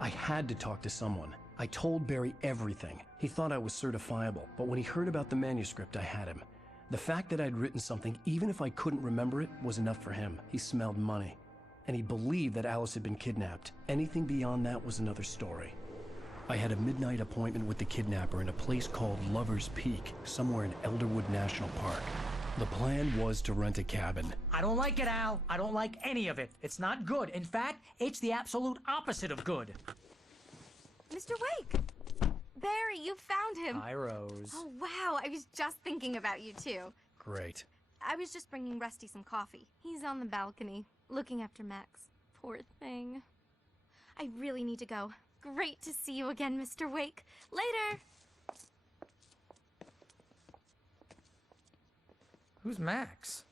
I had to talk to someone. I told Barry everything. He thought I was certifiable, but when he heard about the manuscript, I had him. The fact that I'd written something, even if I couldn't remember it, was enough for him. He smelled money. And he believed that Alice had been kidnapped. Anything beyond that was another story. I had a midnight appointment with the kidnapper in a place called Lover's Peak, somewhere in Elderwood National Park. The plan was to rent a cabin. I don't like it, Al. I don't like any of it. It's not good. In fact, it's the absolute opposite of good. Mr. Wake! Barry, you found him. Hi, Rose. Oh, wow. I was just thinking about you, too. Great. I was just bringing Rusty some coffee. He's on the balcony, looking after Max. Poor thing. I really need to go. Great to see you again, Mr. Wake. Later! Who's Max?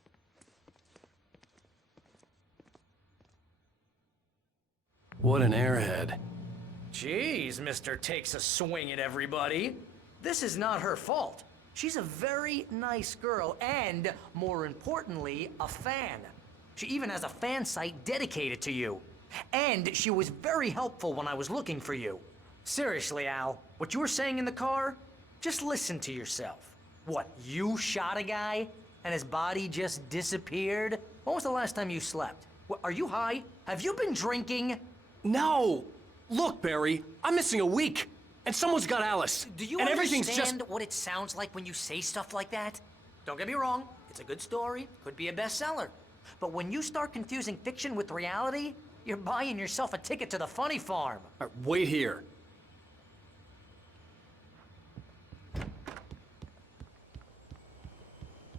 What an airhead. Jeez, Mr. Takes a Swing at Everybody. This is not her fault. She's a very nice girl and, more importantly, a fan. She even has a fan site dedicated to you. And she was very helpful when I was looking for you. Seriously, Al, what you were saying in the car? Just listen to yourself. What, you shot a guy and his body just disappeared? When was the last time you slept? What, are you high? Have you been drinking? No! Look, Barry, I'm missing a week, and someone's got Alice. Do you and understand what it sounds like when you say stuff like that? Don't get me wrong, it's a good story, could be a bestseller. But when you start confusing fiction with reality, you're buying yourself a ticket to the funny farm. All right, wait here.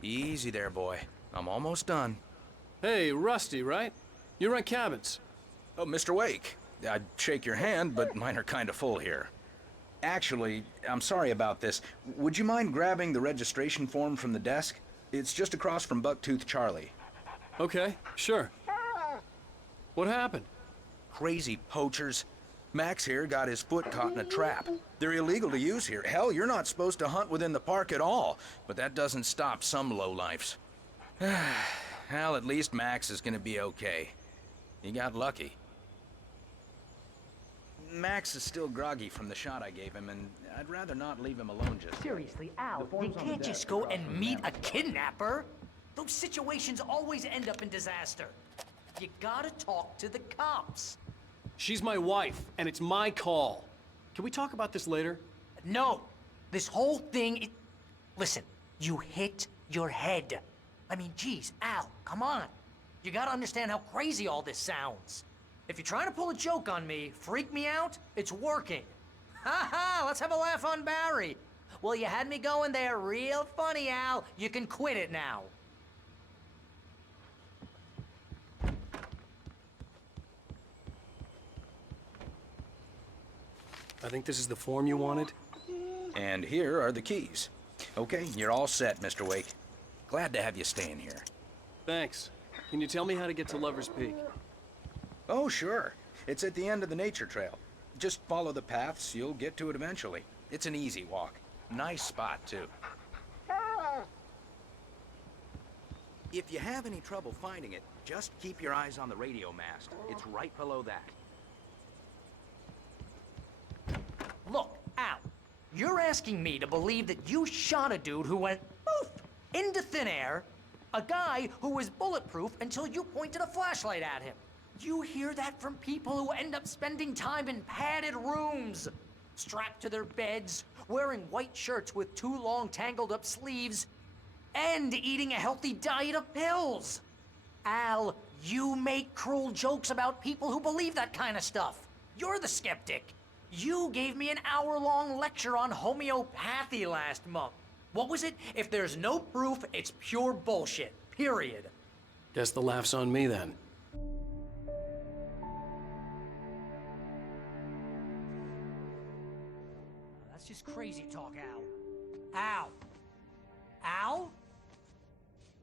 Easy there, boy. I'm almost done. Hey, Rusty, right? You rent cabins. Oh, Mr. Wake. I'd shake your hand, but mine are kind of full here. Actually, I'm sorry about this. Would you mind grabbing the registration form from the desk? It's just across from Bucktooth Charlie. Okay, sure. What happened? Crazy poachers. Max here got his foot caught in a trap. They're illegal to use here. Hell, you're not supposed to hunt within the park at all. But that doesn't stop some lowlifes. Well, at least Max is gonna be okay. He got lucky. Max is still groggy from the shot I gave him, and I'd rather not leave him alone just yet. Seriously, Al, you can't just go and meet a kidnapper. Those situations always end up in disaster. You gotta talk to the cops. She's my wife, and it's my call. Can we talk about this later? No, this whole thing, listen, you hit your head. I mean, geez, Al, come on. You gotta understand how crazy all this sounds. If you're trying to pull a joke on me, freak me out, it's working. Ha ha, let's have a laugh on Barry. Well, you had me going there real funny, Al. You can quit it now. I think this is the form you wanted. And here are the keys. Okay, you're all set, Mr. Wake. Glad to have you staying here. Thanks. Can you tell me how to get to Lover's Peak? Oh, sure. It's at the end of the nature trail. Just follow the paths, you'll get to it eventually. It's an easy walk. Nice spot, too. If you have any trouble finding it, just keep your eyes on the radio mast. It's right below that. Look, Al, you're asking me to believe that you shot a dude who went poof into thin air, a guy who was bulletproof until you pointed a flashlight at him. You hear that from people who end up spending time in padded rooms, strapped to their beds, wearing white shirts with too long tangled up sleeves, and eating a healthy diet of pills. Al, you make cruel jokes about people who believe that kind of stuff. You're the skeptic. You gave me an hour-long lecture on homeopathy last month. What was it? If there's no proof, it's pure bullshit. Period. Guess the laugh's on me then. That's just crazy talk, Al. Al? Al?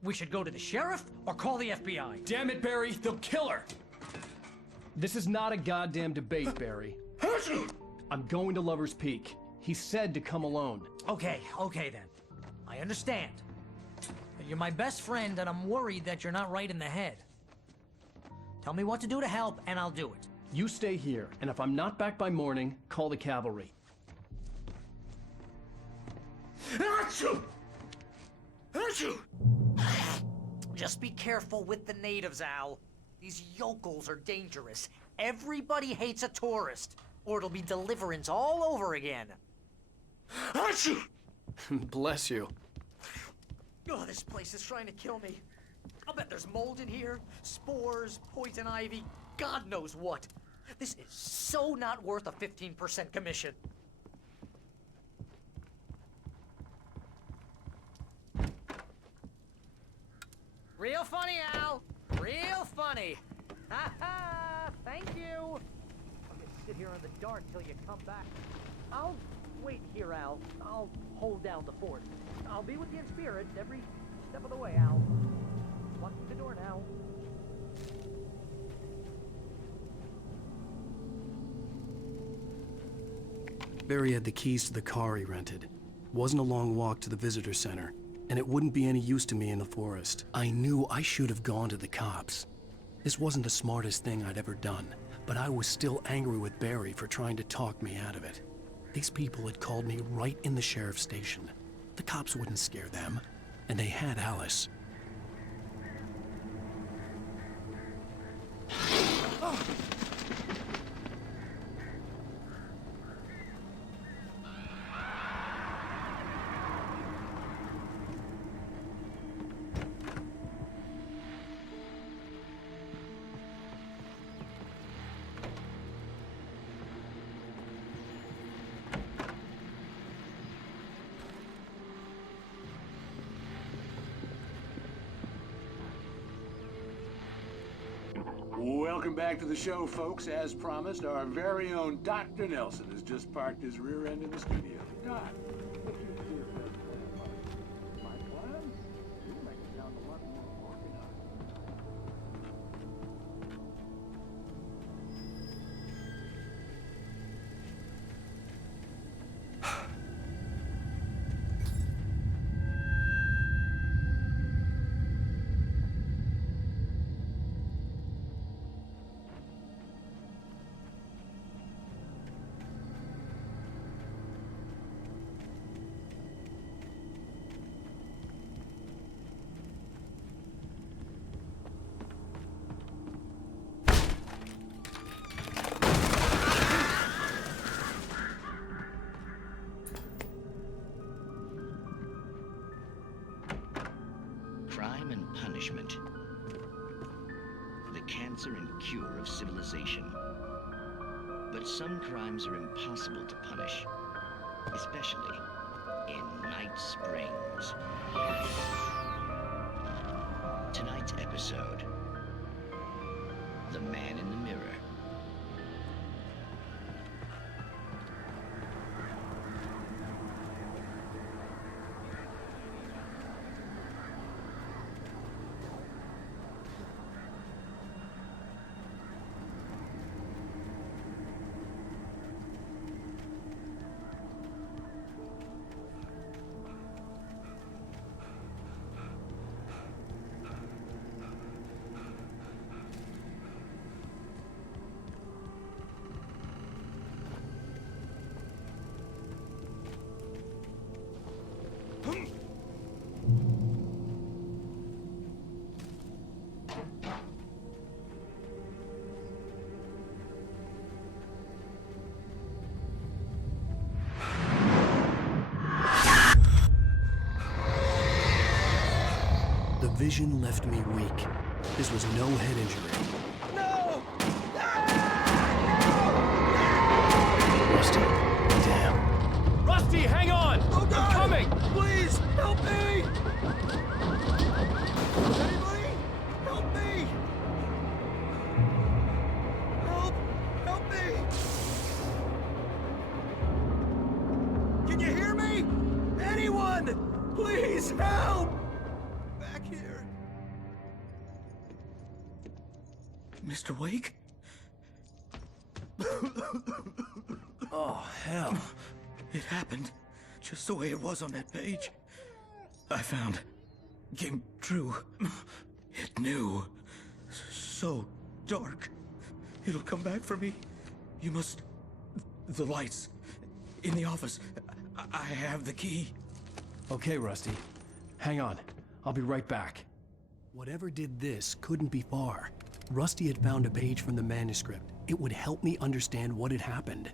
We should go to the sheriff or call the FBI. Damn it, Barry, they'll kill her! This is not a goddamn debate, Barry. I'm going to Lover's Peak. He said to come alone. Okay then. I understand. But you're my best friend and I'm worried that you're not right in the head. Tell me what to do to help and I'll do it. You stay here, and if I'm not back by morning, call the cavalry. Achoo! Achoo! Just be careful with the natives, Al. These yokels are dangerous. Everybody hates a tourist, or it'll be Deliverance all over again. Achoo! Bless you. Oh, this place is trying to kill me. I'll bet there's mold in here, spores, poison ivy, God knows what. This is so not worth a 15% commission. Real funny, Al. Real funny. Ha ha! Thank you. I'm gonna sit here in the dark till you come back. I'll wait here, Al. I'll hold down the fort. I'll be with you in spirit every step of the way, Al. Locking the door now. Barry had the keys to the car he rented. Wasn't a long walk to the visitor center, and it wouldn't be any use to me in the forest. I knew I should have gone to the cops. This wasn't the smartest thing I'd ever done, but I was still angry with Barry for trying to talk me out of it. These people had called me right in the sheriff's station. The cops wouldn't scare them, and they had Alice. Welcome back to the show, folks. As promised, our very own Dr. Nelson has just parked his rear end in the studio. Doc, what's your clear plan? My plan? You make it sound a lot more organized. Crime and punishment. The cancer and cure of civilization. But some crimes are impossible to punish, especially in Night Springs. Tonight's episode, The Man in the Mirror. The vision left me weak. This was no head injury. No! Rusty, damn. Rusty, hang on! Oh, God! I'm coming! Please, help me! Anybody? Help me! Help! Help me! Can you hear me? Anyone! Please, help! Back here. Mr. Wake? Oh, hell. It happened just the way it was on that page. I found. Came true. It knew. So dark. It'll come back for me. You must... The lights. In the office. I have the key. Okay, Rusty. Hang on. I'll be right back. Whatever did this couldn't be far. Rusty had found a page from the manuscript. It would help me understand what had happened.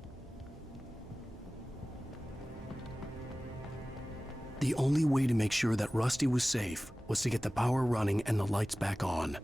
The only way to make sure that Rusty was safe was to get the power running and the lights back on.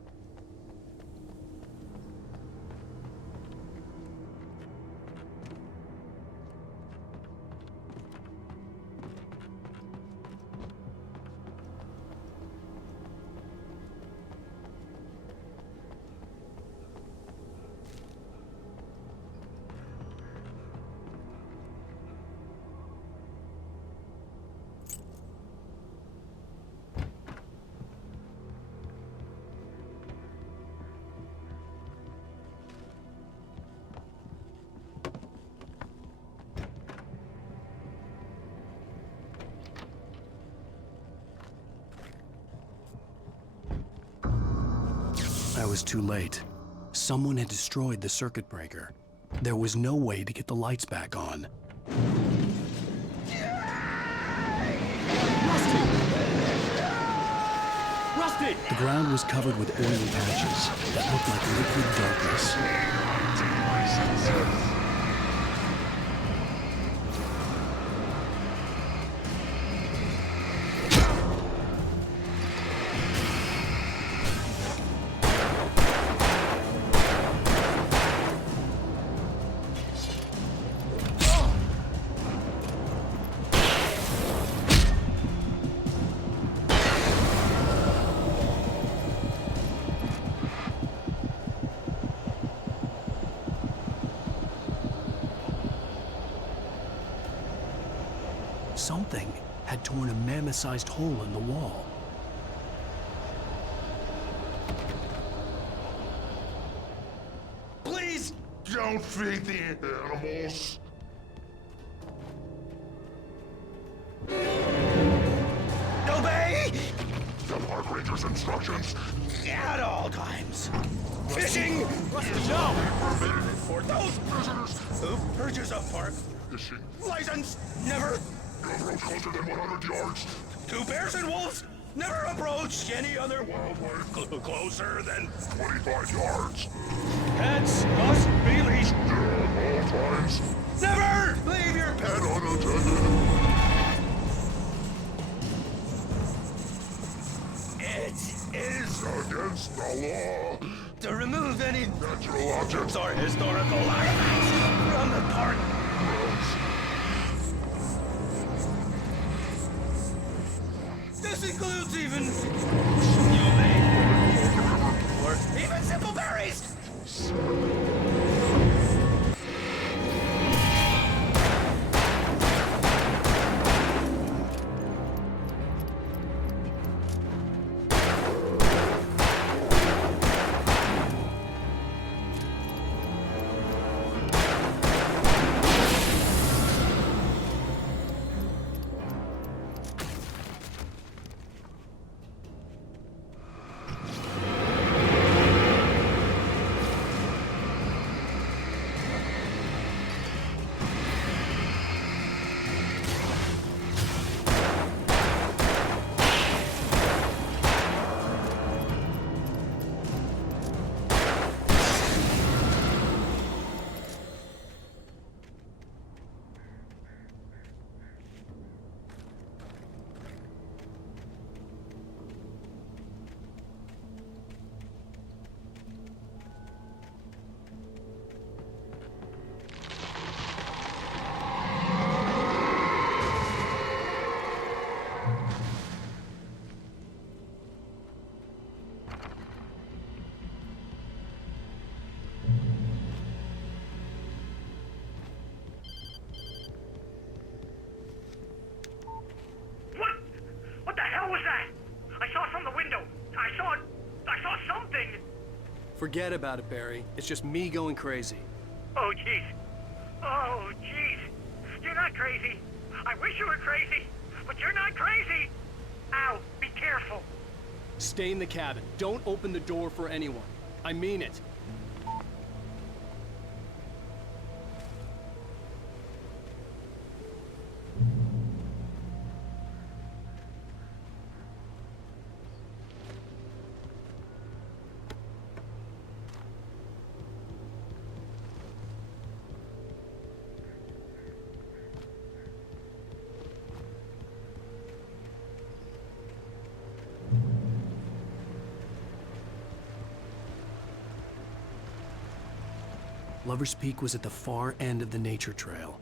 I was too late. Someone had destroyed the circuit breaker. There was no way to get the lights back on. Rusty! The ground was covered with oily patches that looked like liquid darkness. Something had torn a mammoth-sized hole in the wall. Please don't feed the animals. Obey! The park ranger's instructions. At all times. Fishing! No! For those visitors who purchase a park Fishing. license, never. Don't approach closer than 100 yards. Two bears and wolves, never approach any other Wildlife closer than 25 yards. pets must be leashed. At all times. Never leave your pet. And unattended. It is Against the law. to remove any Natural objects or historical artifacts from the park. This includes even humane or even simple berries. What the hell was that? I saw it from the window. I saw something. Forget about it, Barry. It's just me going crazy. Oh, jeez. Oh, jeez. You're not crazy. I wish you were crazy, but you're not crazy. Ow, be careful. Stay in the cabin. Don't open the door for anyone. I mean it. Lover's Peak was at the far end of the nature trail.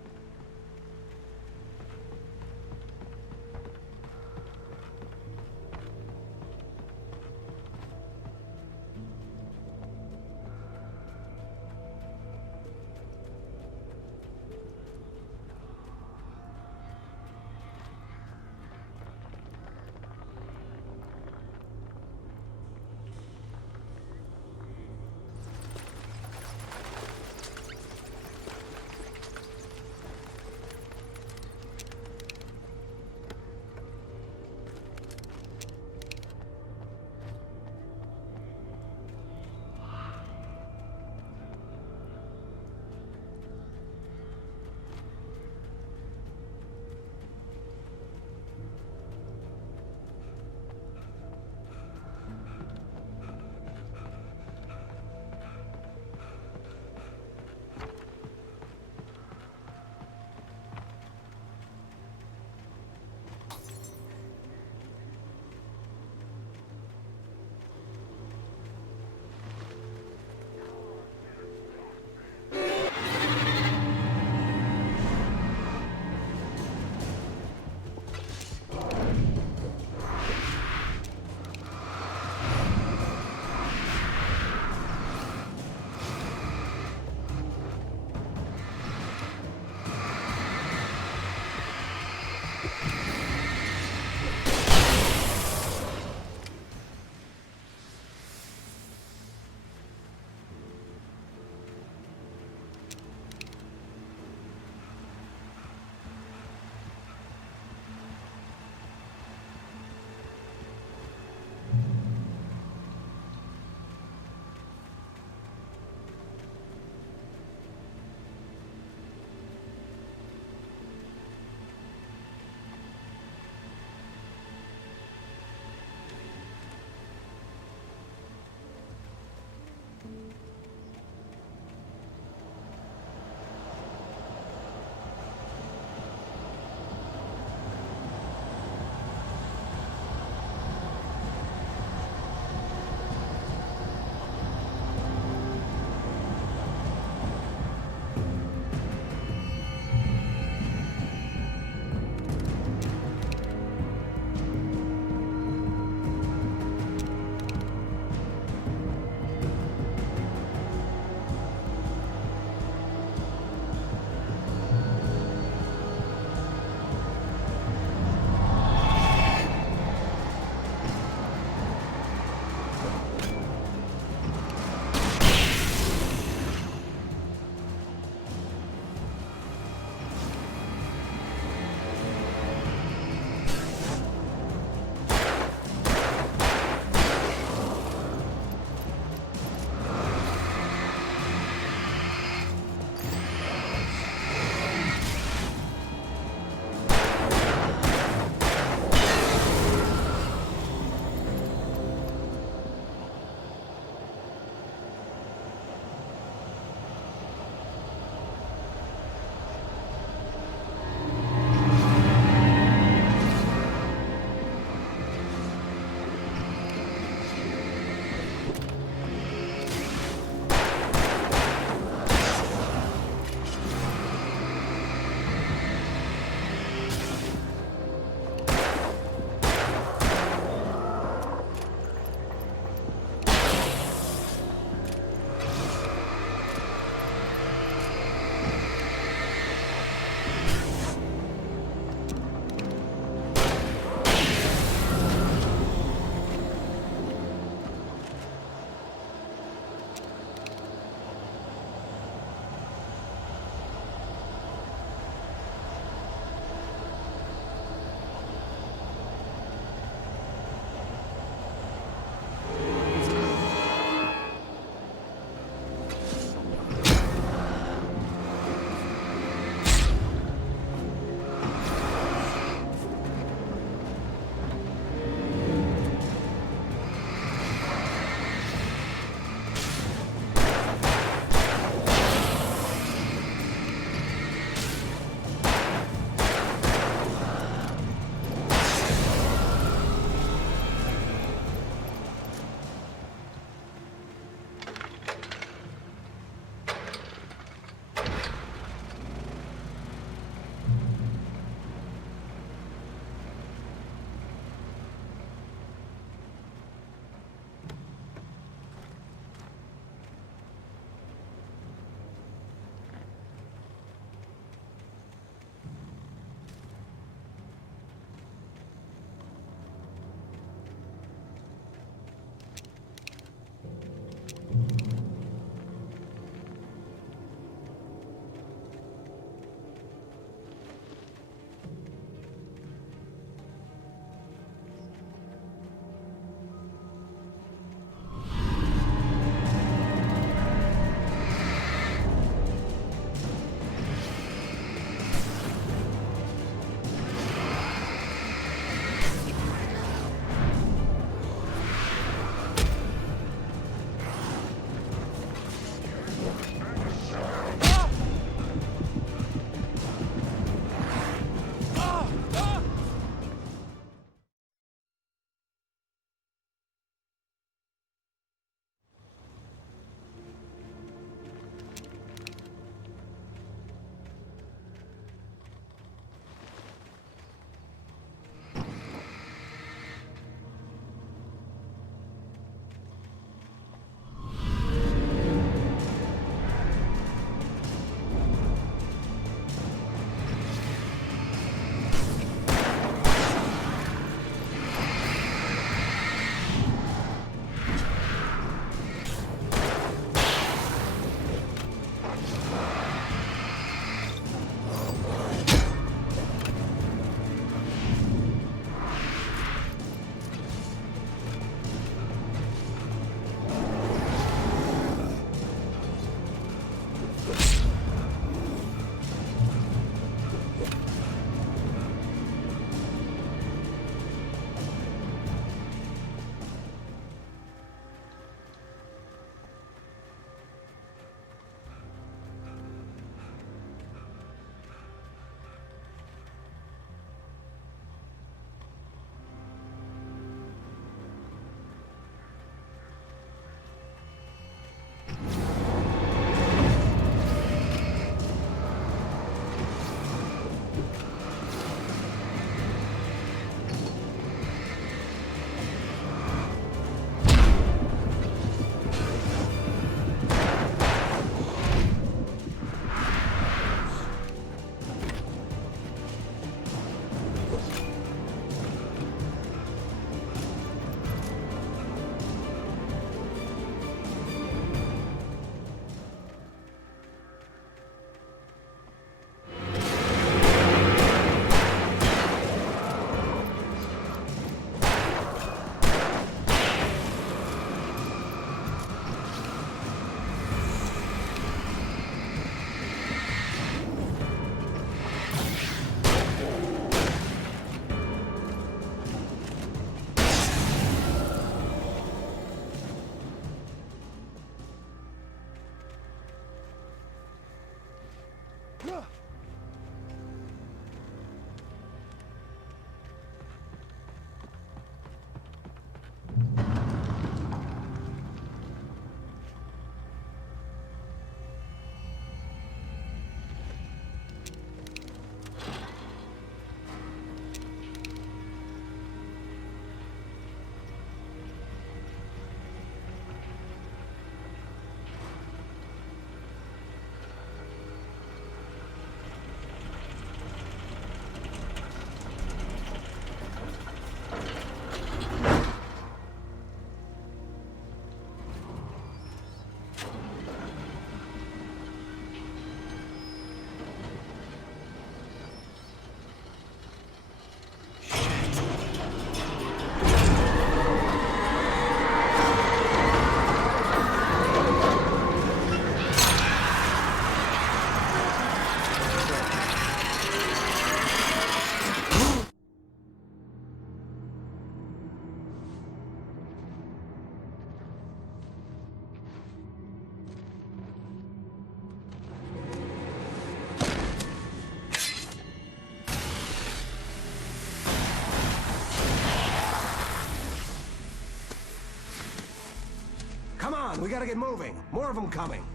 Come on, we gotta get moving. More of them coming.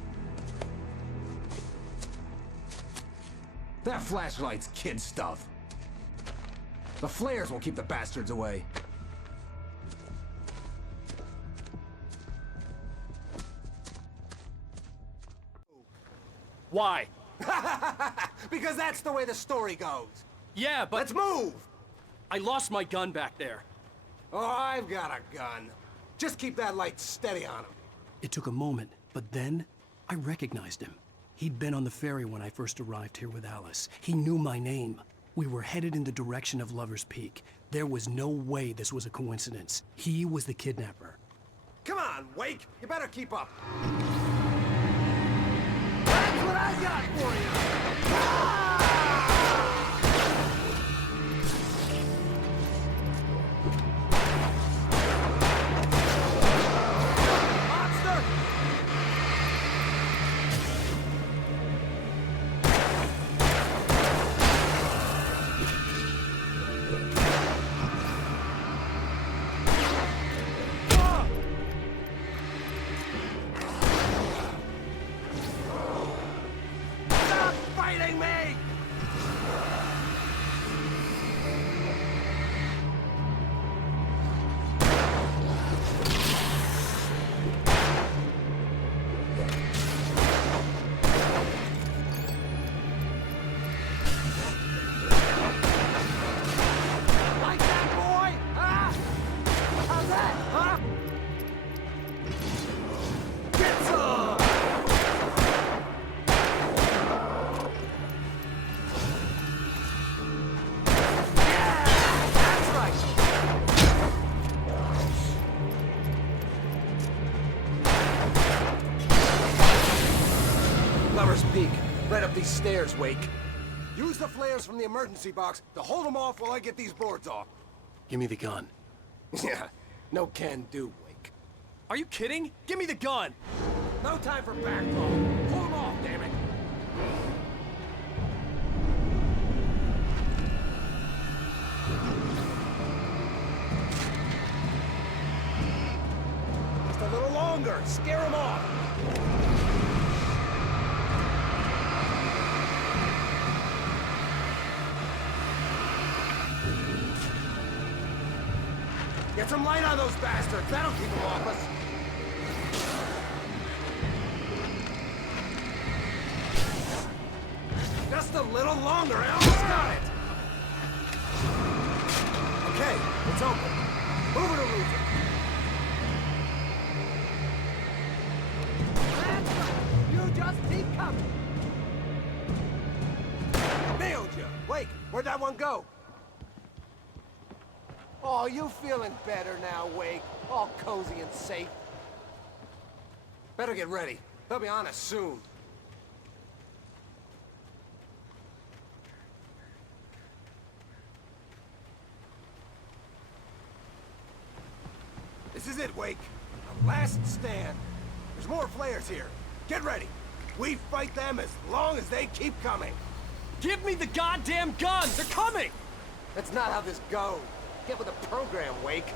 That flashlight's kid stuff. The flares will keep the bastards away. Why? Because that's the way the story goes. Yeah, but... Let's move! I lost my gun back there. Oh, I've got a gun. Just keep that light steady on him. It took a moment, but then I recognized him. He'd been on the ferry when I first arrived here with Alice. He knew my name. We were headed in the direction of Lover's Peak. There was no way this was a coincidence. He was the kidnapper. Come on, Wake! You better keep up. That's what I got for you! Ah! Peak. Right up these stairs, Wake. Use the flares from the emergency box to hold them off while I get these boards off. Give me the gun. Yeah, no can do, Wake. Are you kidding? Give me the gun! No time for back talk. Pull them off, damn it. Just a little longer. Scare them off. Get some light on those bastards. That'll keep them off us. Just a little longer. I almost got it. Okay, it's open. Move it or lose it. That's right. You just keep coming. Nailed you. Wait, where'd that one go? Oh, you feeling better now, Wake? All cozy and safe. Better get ready. They'll be on us soon. This is it, Wake. A last stand. There's more flares here. Get ready. We fight them as long as they keep coming. Give me the goddamn gun! They're coming! That's not how this goes. Get with the program, Wake.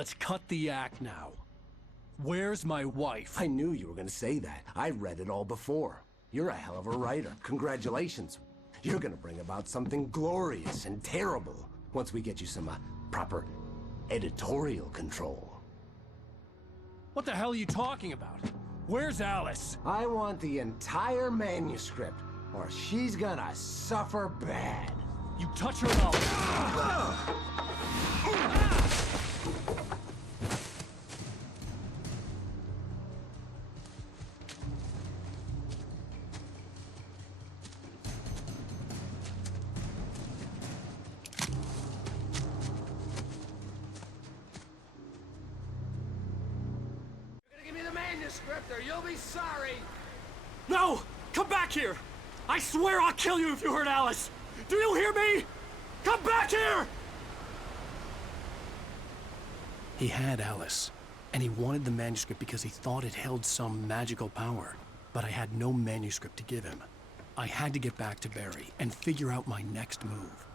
Let's cut the act now. Where's my wife? I knew you were gonna say that. I read it all before. You're a hell of a writer. Congratulations. You're gonna bring about something glorious and terrible once we get you some proper editorial control. What the hell are you talking about? Where's Alice? I want the entire manuscript, or she's gonna suffer bad. You touch her and I'll... Or you'll be sorry. No! Come back here! I swear I'll kill you if you hurt Alice! Do you hear me? Come back here! He had Alice, and he wanted the manuscript because he thought it held some magical power. But I had no manuscript to give him. I had to get back to Barry and figure out my next move.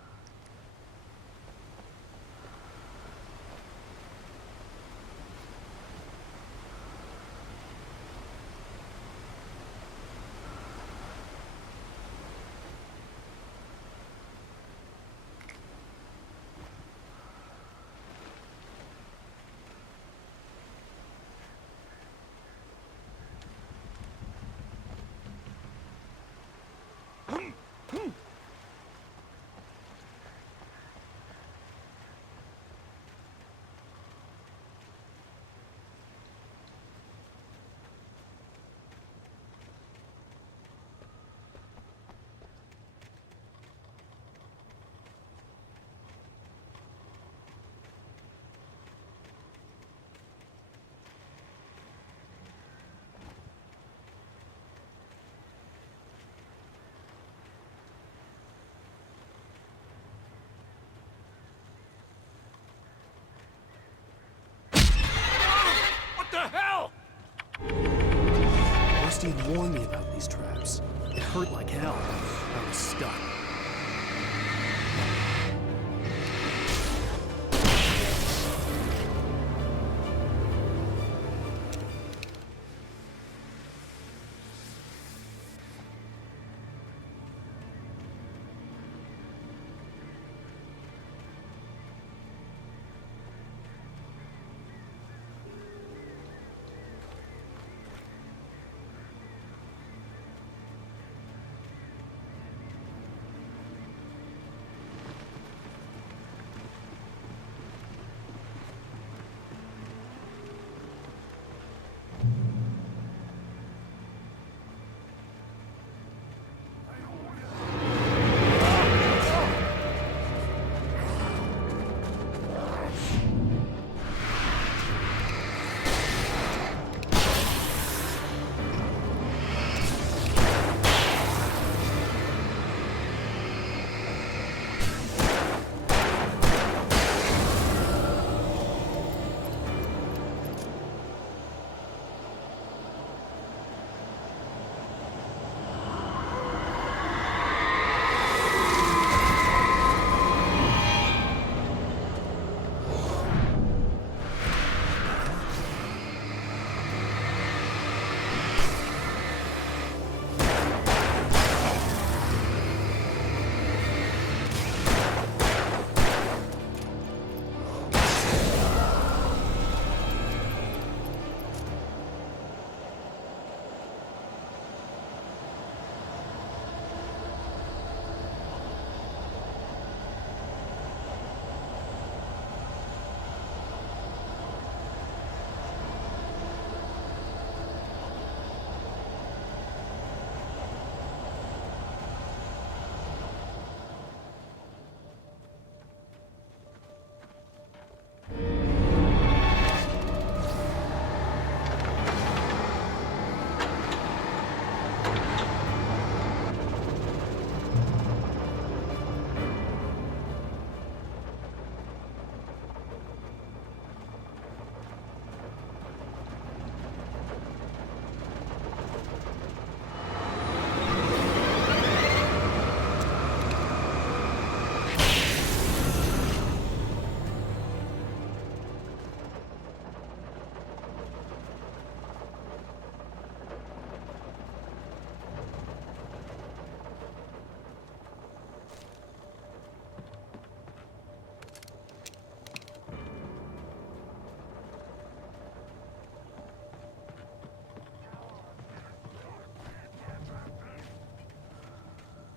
Rusty had warned me about these traps. It hurt like hell. I was stuck.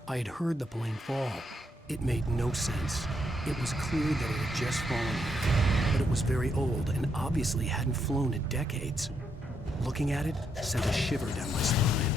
I had heard the plane fall. It made no sense. It was clear that it had just fallen, but it was very old and obviously hadn't flown in decades. Looking at it sent a shiver down my spine.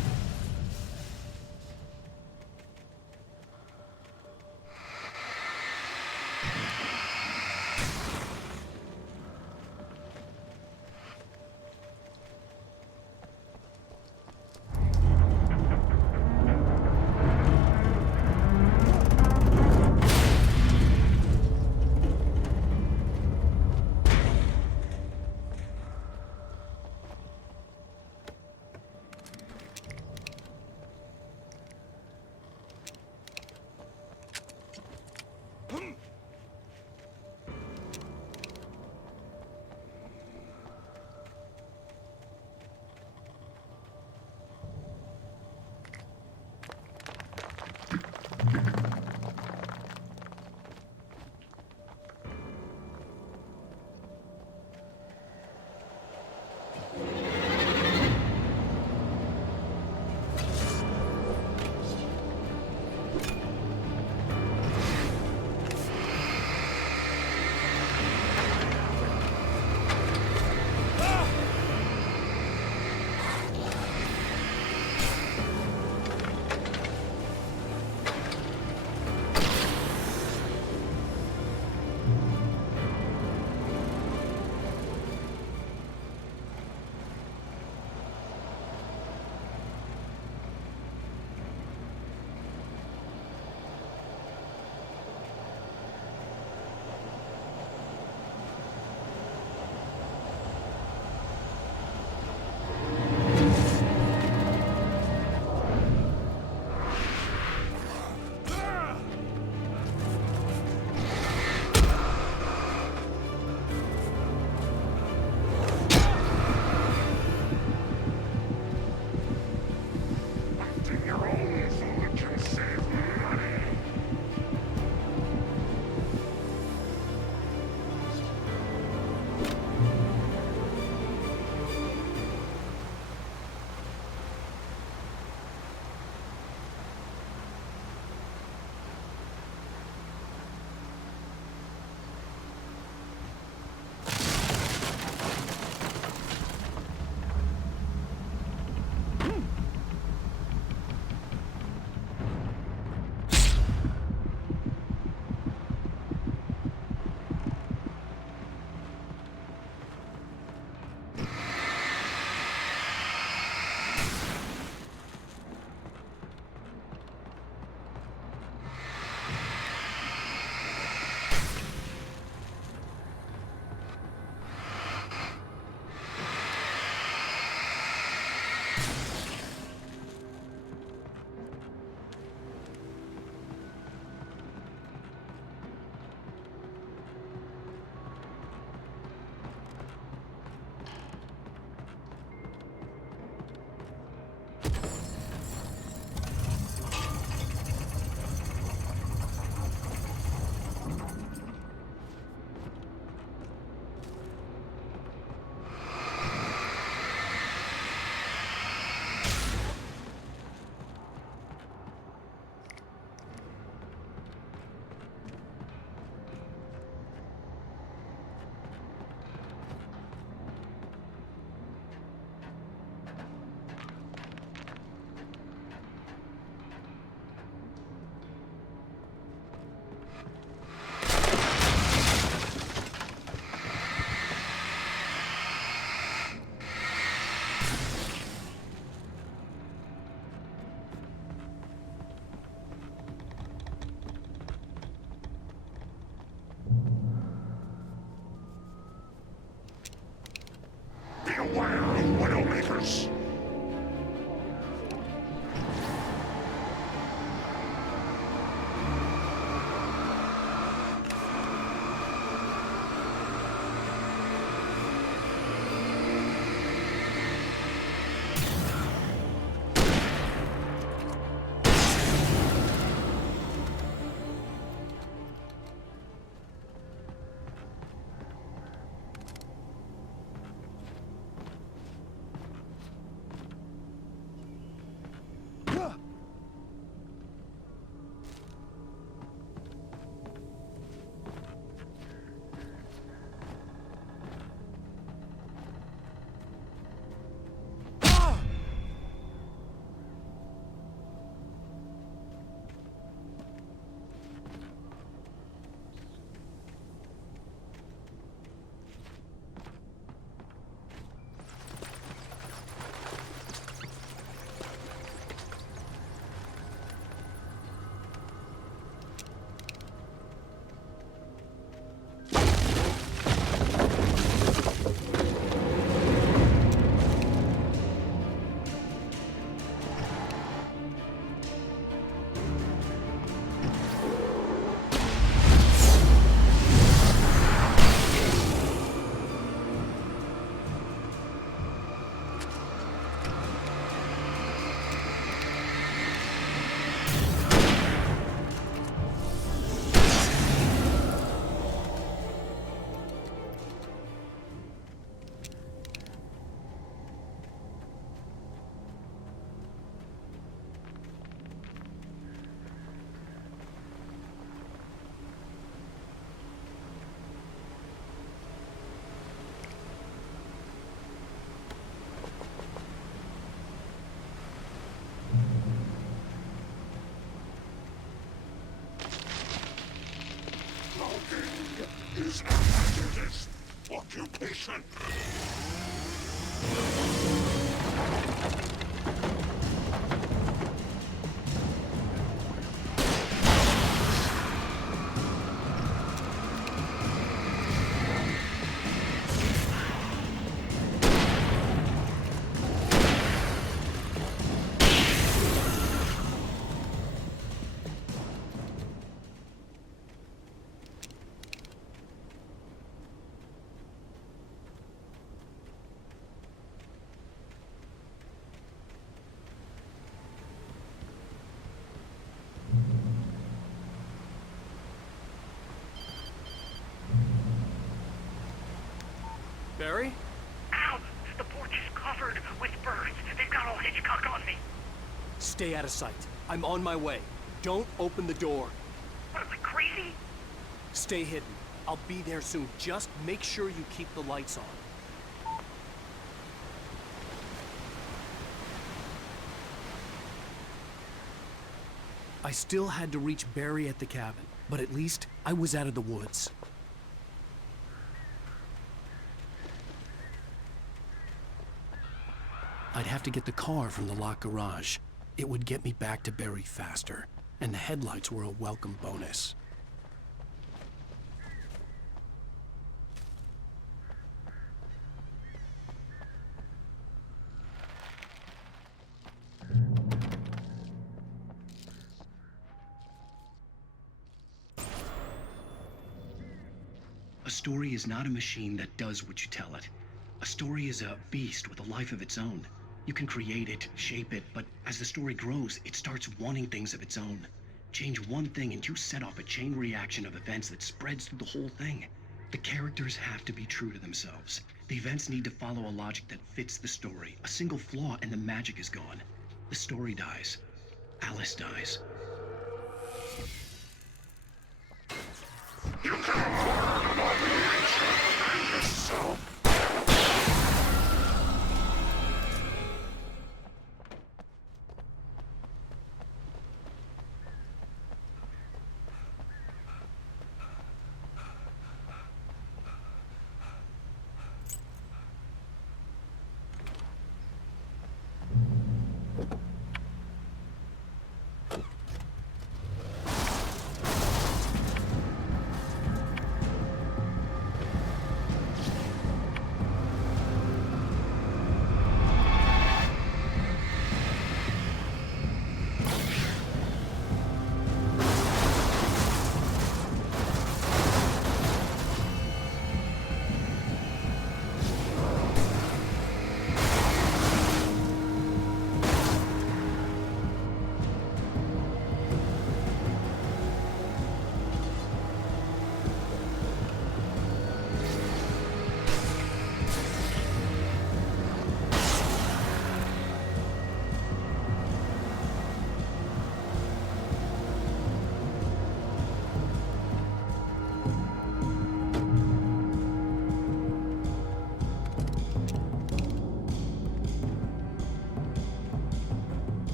aware of Widowmakers. Is a hazardous occupation. Barry? Ow! The porch is covered with birds. They've got all Hitchcock on me. Stay out of sight. I'm on my way. Don't open the door. What, am I crazy? Stay hidden. I'll be there soon. Just make sure you keep the lights on. I still had to reach Barry at the cabin, but at least I was out of the woods. I'd have to get the car from the locked garage. It would get me back to Barry faster, and the headlights were a welcome bonus. A story is not a machine that does what you tell it. A story is a beast with a life of its own. You can create it, shape it, but as the story grows, it starts wanting things of its own. Change one thing and you set off a chain reaction of events that spreads through the whole thing. The characters have to be true to themselves. The events need to follow a logic that fits the story. A single flaw and the magic is gone. The story dies. Alice dies. You can learn about nature and yourself.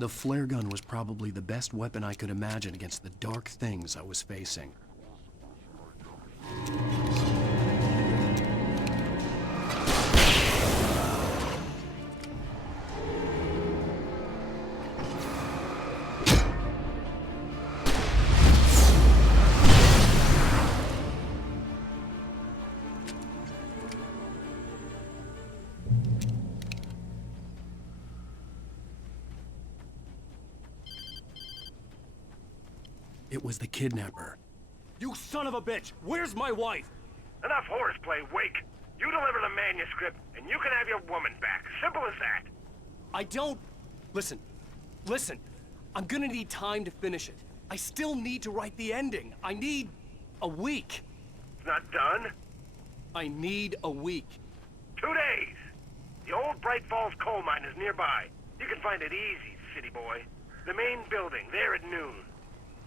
The flare gun was probably the best weapon I could imagine against the dark things I was facing. It was the kidnapper. You son of a bitch! Where's my wife? Enough horseplay, Wake. You deliver the manuscript, and you can have your woman back. Simple as that. I don't... Listen. I'm gonna need time to finish it. I still need to write the ending. I need a week. It's not done? I need a week. 2 days. The old Bright Falls coal mine is nearby. You can find it easy, city boy. The main building, there at noon.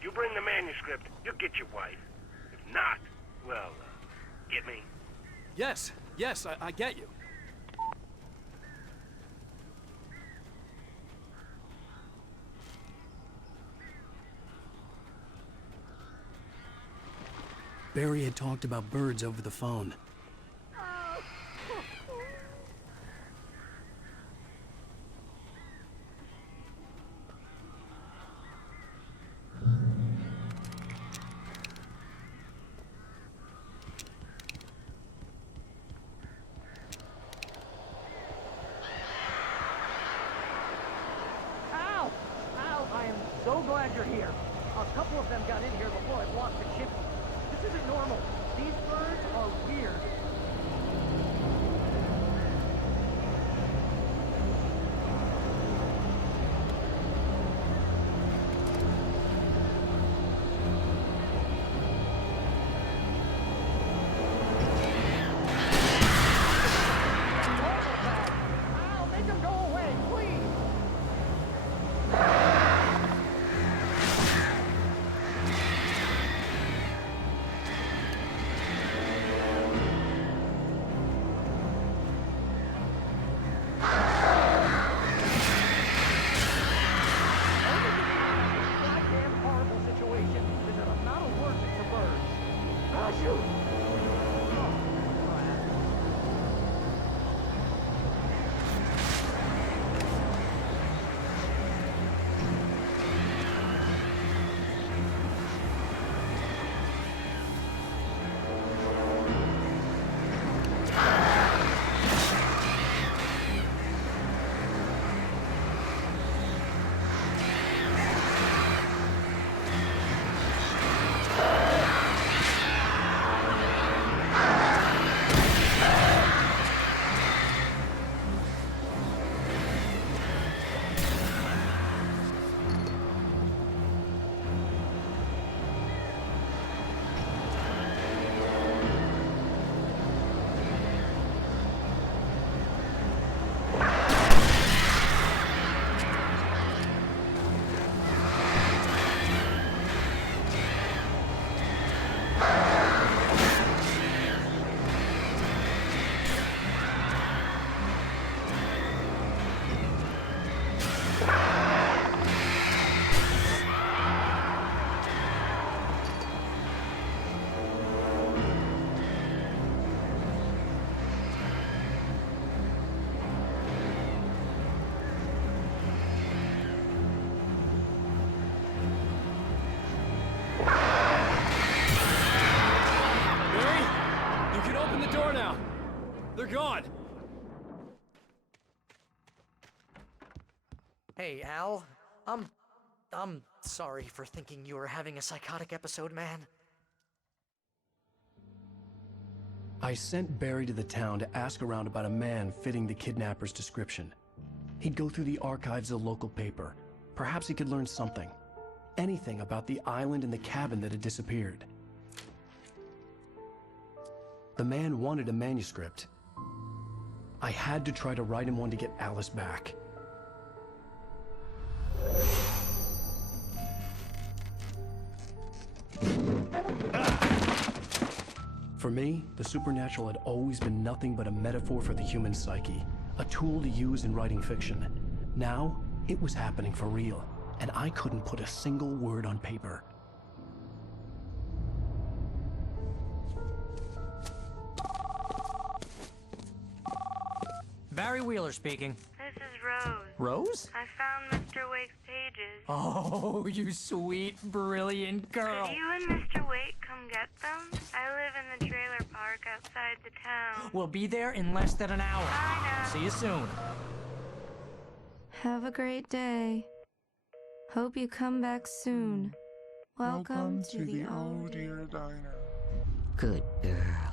You bring the manuscript, you'll get your wife. If not, well, get me? Yes, I get you. Barry had talked about birds over the phone. So glad you're here. A couple of them got in here before I blocked the chimney. This isn't normal. These birds are weird. Ow, make them go away, please! They're gone! Hey, Al. I'm sorry for thinking you were having a psychotic episode, man. I sent Barry to the town to ask around about a man fitting the kidnapper's description. He'd go through the archives of the local paper. Perhaps he could learn something. Anything about the island and the cabin that had disappeared. The man wanted a manuscript. I had to try to write him one to get Alice back. For me, the supernatural had always been nothing but a metaphor for the human psyche, a tool to use in writing fiction. Now, It was happening for real, and I couldn't put a single word on paper. Barry Wheeler speaking. This is Rose. Rose? I found Mr. Wake's pages. Oh, you sweet, brilliant girl. Could you and Mr. Wake come get them? I live in the trailer park outside the town. We'll be there in less than an hour. Bye now. See you soon. Have a great day. Hope you come back soon. Welcome to the old dear diner. Good girl.